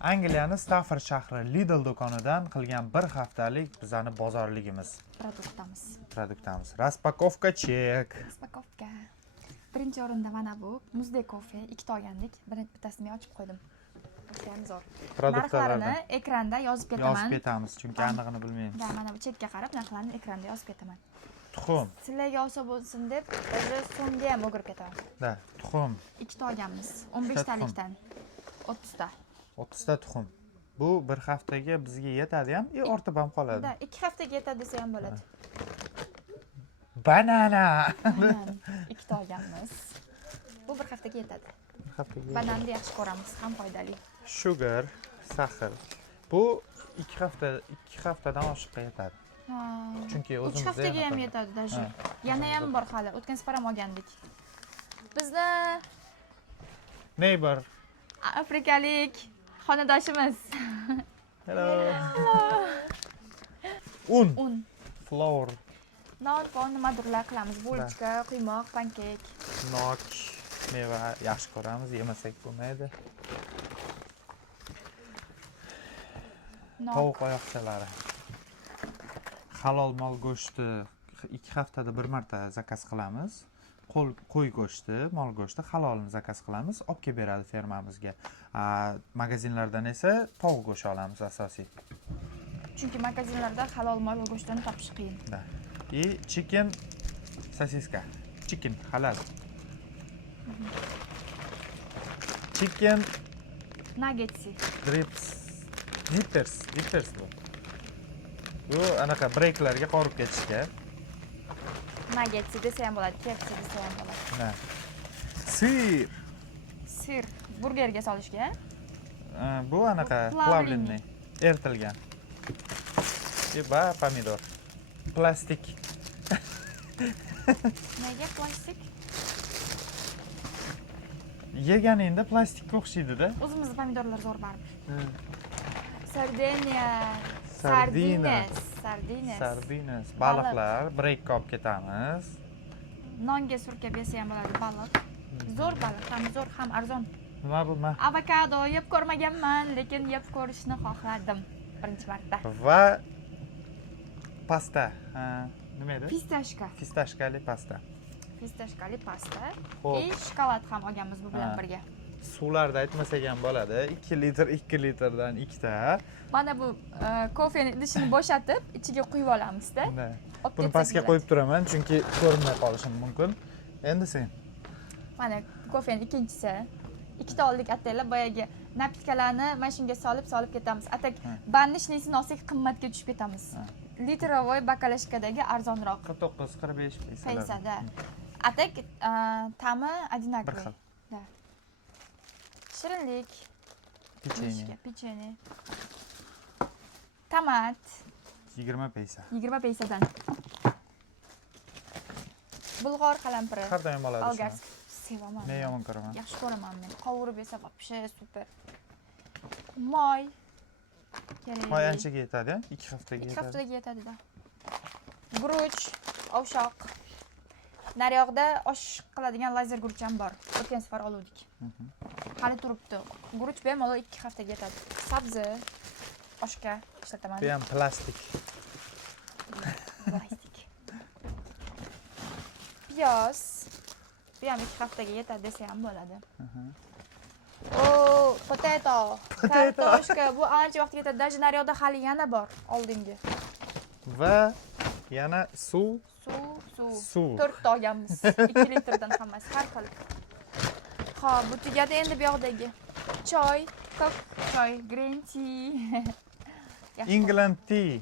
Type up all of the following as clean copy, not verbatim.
Angliyani Stafford shahri Lidl do'konidan qilgan bir haftalik bizani bozorligimiz. Produktamiz. Raspakovka chek. Raspakovka. Birinchi o'rinda mana bu muzdek kofe, ikkita olgandik. Bittasini men ochib qo'ydim. Ham zo'r. Narxlarini ekranda yozib ketaman. Yozib ketamiz, chunki aniqini bilmaymiz. Da, mana bu chekka qarab narxlarni ekranda yozib ketaman. Tuxum. Sizlarga olsa bo'lsin deb, o'zi so'mga ham o'girib ketaman. Da, tuxum. Ikkita olganmiz. 15 talikdan 30 ta. 30 ta tuxum. Bu bir haftaga bizga yetadi ham, ortib ham qoladi. Da, 2 haftaga yetadi desa ham bo'ladi. Banana. Ikkita olganmiz. Bu bir haftaga yetadi. Bir haftaga. Bananni yaxshi ko'ramiz, ham foydali. Sugar, saxir. Bu 2 haftadan oshiqqa yetadi. Chunki o'zimizda 3 haftaga ham yetadi даже. Yana ham bor hali. O'tgan safar ham olgandik. Bizni neighbor afrikalik xonadoshimiz. Hello. Un. Flour. Non, nimadirlar qilamiz. Bulchka, quymoq, pankek. Nok, meva yaxshi ko'ramiz, yemasak bo'lmaydi. Tovuq oyoqchalari. Halol mol go'shti 2 haftada bir marta zakaz qilamiz. Qo'y go'shti, mol go'shti halolini zakaz qilamiz, olib kelib beradi fermamizga. Magazinlardan esa tovuq go'shti olamiz asosiy. Chunki magazinlarda halol mol go'shtini topish qiyin. Da. Chicken sosiska. Chicken halal. Chicken nuggets. Dippers bu. Bu anaqa breaklarga qorib ketishga. Nuggets desa ham bo'ladi, KFC desa ham bo'ladi. Sir burgerga solishga. Bu anaqa plavlenniy, eritilgan. Va pomidor. Plastik. Nega plastik? Yeganingda plastikka o'xshaydi-da. O'zimizning pomidorlar zo'r baribir. Sardinas. Baliqlar, breakka olib ketamiz. Nonga surkab yesa ham bo'ladi baliq. Zo'r baliq, ham zo'r, ham arzon. Nima bu? Avokado yeb ko'rmaganman, lekin yeb ko'rishni xohladim birinchi marta. Va pasta. Nima edi? Fistashkali pasta. Shokolad ham olganmiz bu bilan birga. Suvlarda aytmasak ham bo'ladi. 2 litrdan 2 ta. Mana bu kofeni idishini bo'shatib, ichiga quyib olamiz-da. Buni pastga qo'yib turaman, chunki ko'rinmay qolishi mumkin. Endi sen. Mana kofening ikkinchisi. Ikkita oldik attanglar, boyagi napitkalarni mana shunga solib ketamiz. Atak bannishniyini olsak qimmatga tushib ketamiz. Litrovoy bakalashkadagi arzonroq. 49-45 paysada. Atak ta'mi одинаковый. Da. Shirinlik. Pechenye. Tomat. 20 paysa. 20 paysadan. Bulg'or qalampiri. Har doim oladi. Algar sevaman. Men yomon ko'raman. Yaxshi ko'raman men. Qovurib yesa вообще super. Moy. Moy anchaga yetadi, 2 haftaga yetadi. 2 haftaga yetadi-da. Guruch, ovshoq. Naryoqda osh qiladigan lazer guruch ham bor. O'tgan safar oluvdik. Hali turibdi. Guruch bemalol 2 haftaga yetadi. Sabzi oshga ishlataman. Bu ham plastik. Piyoz. Bu ham 2 haftaga yetadi desa ham bo'ladi. Potato. Kartoshka. Bu ancha vaqtga yetadi. Даже naryoqda hali yana bor oldingi. Va yana suv. 4 ta olganmiz. 2 litrdan hammasi har xil. Xo'p, bu tugadi endi bu yoqdagi. Choy, green tea. England tea.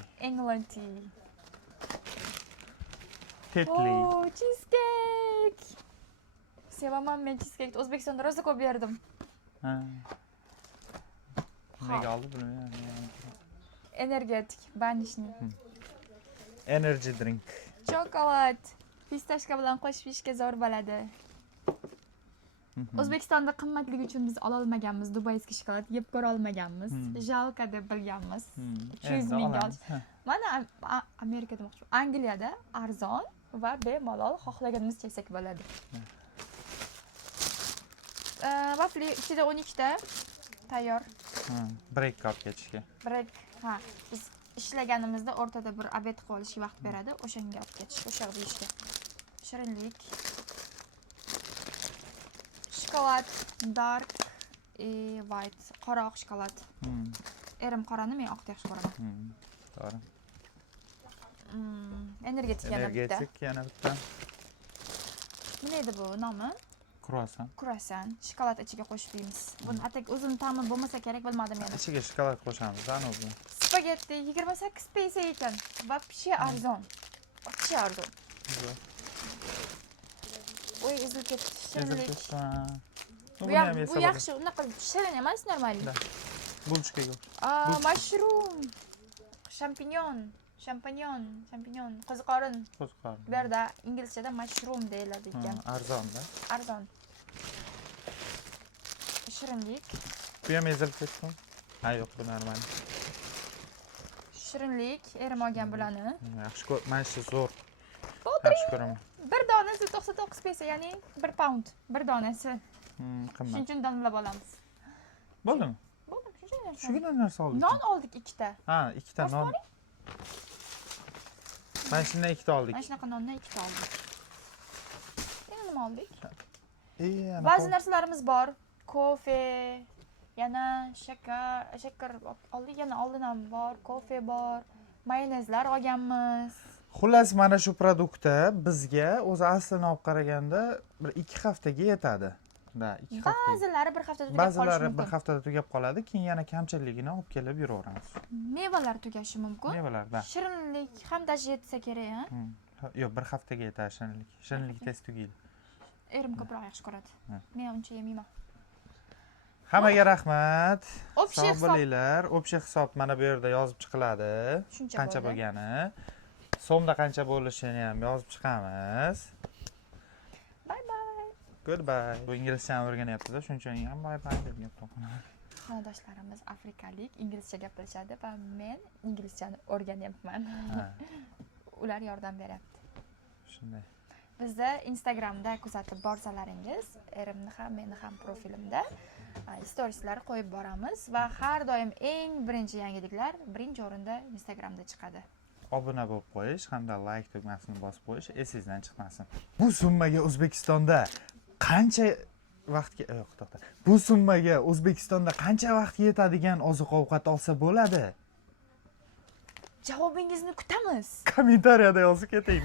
Tetli. Cheesecake. Sevaman men cheesecake. O'zbekistonda rosa ko'p berdim. Nega oldi bilmayman. Energetik, banishni. Energy drink. Shokolad. Pistashka bilan qo'shib yeyishga zo'r bo'ladi. O'zbekistonda qimmatligi uchun biz ola olmaganmiz, dubayskiy shokolad yeb ko'ra olmaganmiz. Jalka deb bilganmiz. 200 mingga olish. Mana Amerikada demoqchi. Angliyada arzon va bemalol xohlaganimiz yesak bo'ladi. Vafli ichida 12 ta. tayyor. Break olib ketishga. Break. Ha, biz ishlaganimizda o'rtada bir obed qilib olishga vaqt beradi. O'shanga olib ketish, o'sha yoqda yeyishga. Shirinlik. Shokolad dark white, qora oq shokolad. Erim qorani, men oqni yaxshi ko'raman. To'g'ri. Energetik yana bitta. Energetik yana bitta. Nima edi bu nomi? Croissant. Croissant. Shokolad ichiga qo'shib yeymiz. Buni atak o'zim ta'mi bo'lmasa kerak, bilmadim yana. Ichiga shokolad qo'shamiz, ano'zi. Spagetti 28 pesa ekan. Вообще arzon. Вообще arzon. Oy, ezilib ketdi. Shirinlik. Bu yaxshi, unaqa shirin emas, normal. Bulchkaga. Mushroom. Champignon, qo'ziqorin. Qo'ziqorin. Bu yerda inglizchada mushroom deyiladi ekan. Arzon-da. Arzon. Shirinlik. Bu ham ezilib ketdi. Ha, yo'q, bu normal. Shirinlik, erim olgan bularni. Yaxshi ko'p, men shu zo'r. Bo'ldiri. Yaxshi ko'raman. Bir donasi 99 pesa, ya'ni 1 pound. Bir donasi. Qimmat. Shuning uchun damlab olamiz. Bo'ldimi? Bo'ldi, shunday. Shugina narsa oldik. Non oldik ikkita. Ha, ikkita non. Mana shundan ikkita oldik. Mana shunaqa nondan ikkita oldik. Yana nima oldik? Ana Ba'zi narsalarimiz bor. Kofe, yana shakar oldik, yana oldin ham bor, kofe bor, mayonezlar olganmiz. Xullas, mana shu produktda bizga o'zi aslini olib qaraganda bir 2 haftaga yetadi. Da, 2 hafta. Ba'zilari bir haftada tugab qolishi Ba'zilari mumkin. bir haftada tugab qoladi, keyin yana kamchiligini olib kelib yuraveramiz. Mevalar tugashi mumkin. Mevalar, da. Shirinlik ham даже yetsa kerak, Yo'q, bir haftaga yetadi shirinlik. Shirinlik tez tugaydi. Erim ko'proq yaxshi ko'radi. Men uncha yemayman. Hammaga rahmat. Общий Sog' hisob. bo'linglar. Общий hisob mana bu yerda yozib chiqiladi. Qancha bo'lgani. So'mda qancha bo'lishini ham yozib chiqamiz. Bye bye. Goodbye. Bu inglizchani o'rganyapti-da, shuning uchun ham bye bye deb gapiryapman. Xonadonlarimiz afrikalik, inglizcha gapirishadi va men inglizchani o'rganyapman. Ular yordam beryapti. Shunday. Bizda Instagramda kuzatib borsalaringiz, erimni ham, meni ham profilimda storieslar qo'yib boramiz va har doim eng birinchi yangiliklar birinchi o'rinda Instagramda chiqadi. Obuna bo'lib qo'yish hamda like tugmasini bosib qo'yish esingizdan chiqmasin. Bu summaga O'zbekistonda qancha vaqtga, yo'q, to'xta. Bu summaga O'zbekistonda qancha vaqt yetadigan oziq-ovqat olsa bo'ladi? Javobingizni kutamiz. Kommentariyada yozib keting.